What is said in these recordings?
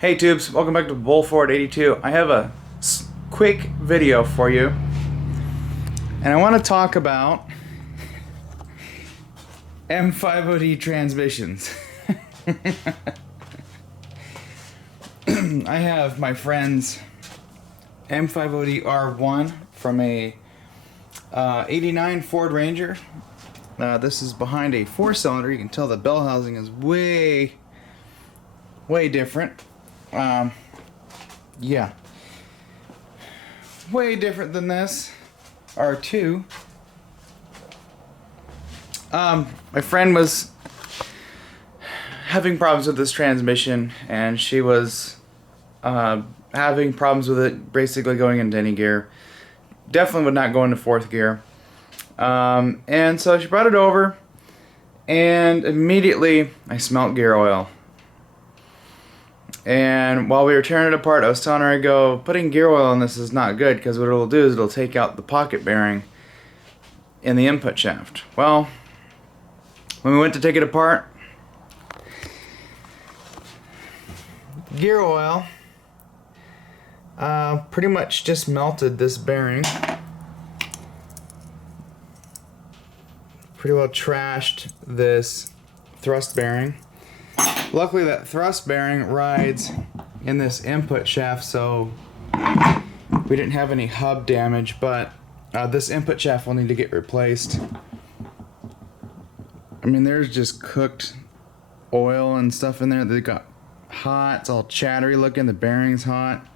Hey tubes, welcome back to M5OD 82. I have a quick video for you, and I want to talk about M5OD transmissions. I have my friend's M5OD R1 from a 89 Ford Ranger. This is behind a 4-cylinder. You can tell the bell housing is way different. Yeah, way different than this R2. My friend was having problems with this transmission, and she was having problems with it basically going into any gear. Definitely would not go into 4th gear. And so she brought it over, and immediately I smelt gear oil. And while we were tearing it apart, I was telling her, I go, putting gear oil in this is not good, because what it'll do is it'll take out the pocket bearing in the input shaft. Well, when we went to take it apart, gear oil pretty much just melted this bearing. Pretty well trashed this thrust bearing. Luckily that thrust bearing rides in this input shaft, so we didn't have any hub damage, but this input shaft will need to get replaced. I mean, there's just cooked oil and stuff in there that got hot. It's all chattery looking, the bearing's hot.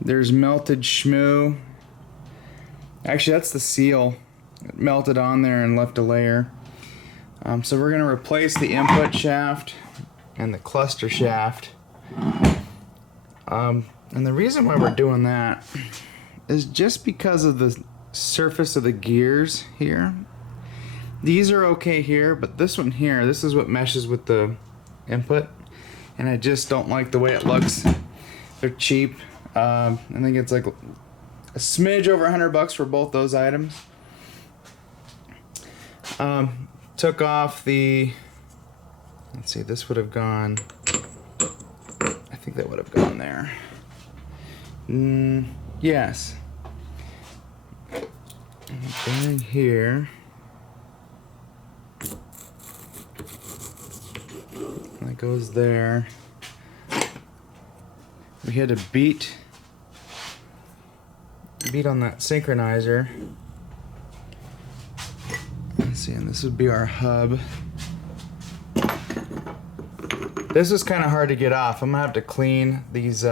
There's melted shmoo. Actually, that's the seal. It melted on there and left a layer. So we're going to replace the input shaft and the cluster shaft. And the reason why we're doing that is just because of the surface of the gears here. These are okay here, but this one here, this is what meshes with the input, and I just don't like the way it looks. They're cheap. I think it's like a smidge over $100 for both those items. Took off the, let's see, this would have gone, I think that would have gone there. Yes. Bearing here. That goes there. We had to beat on that synchronizer. Let's see, and this would be our hub. This was kind of hard to get off. I'm gonna have to clean these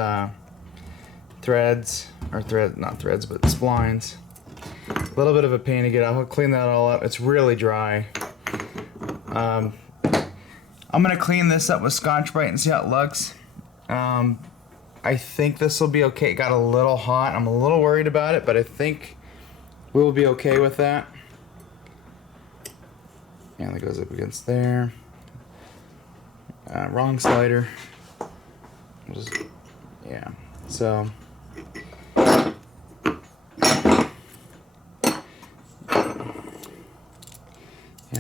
threads, or not threads, but splines. A little bit of a pain to get off. I'll clean that all up. It's really dry. I'm gonna clean this up with Scotch-Brite and see how it looks. I think this will be okay. It got a little hot. I'm a little worried about it, but I think we'll be okay with that. Yeah, that goes up against there. Wrong slider. Yeah, so. Yeah,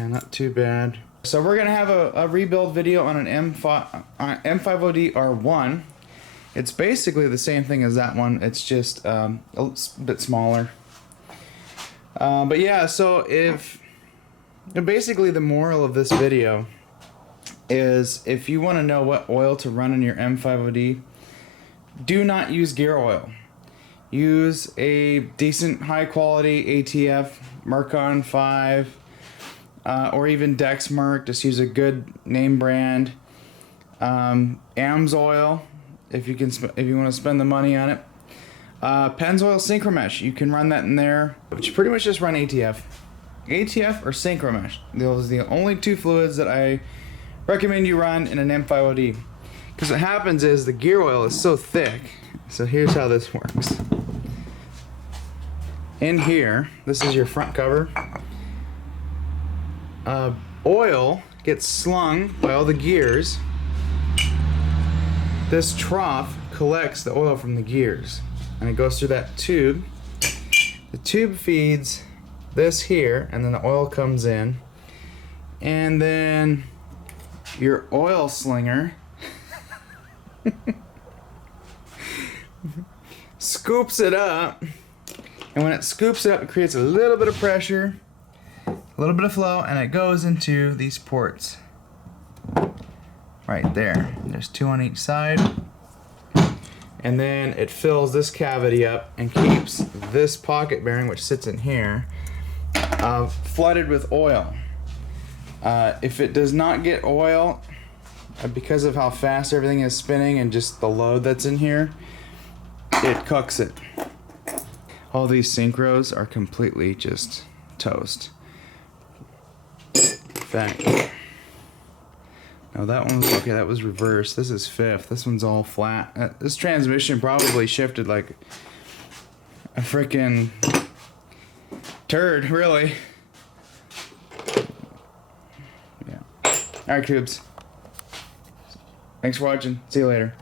not too bad. So we're gonna have a rebuild video on an M5OD R1. It's basically the same thing as that one. It's just a bit smaller. But yeah, so basically the moral of this video is, if you want to know what oil to run in your M5OD, do not use gear oil. Use a decent high quality ATF, Mercon 5, or even Dexmark. Just use a good name brand. AMSOIL, if you want to spend the money on it. Pennzoil Synchromesh, you can run that in there, but you pretty much just run ATF. ATF or Synchromesh. Those are the only two fluids that I recommend you run in an M5OD. Because what happens is the gear oil is so thick. So here's how this works. In here, this is your front cover. Oil gets slung by all the gears. This trough collects the oil from the gears, and it goes through that tube. The tube feeds this here, and then the oil comes in, and then your oil slinger Scoops it up, and when it scoops it up, it creates a little bit of pressure, a little bit of flow, and it goes into these ports right there. There's 2 on each side, and then it fills this cavity up and keeps this pocket bearing, which sits in here, flooded with oil. If it does not get oil, because of how fast everything is spinning and just the load that's in here, it cooks it. All these synchros are completely just toast. In fact, no, that one was okay. That was reversed. This is fifth. This one's all flat. This transmission probably shifted like a freaking turd, really. Yeah. All right, Cubes. Thanks for watching. See you later.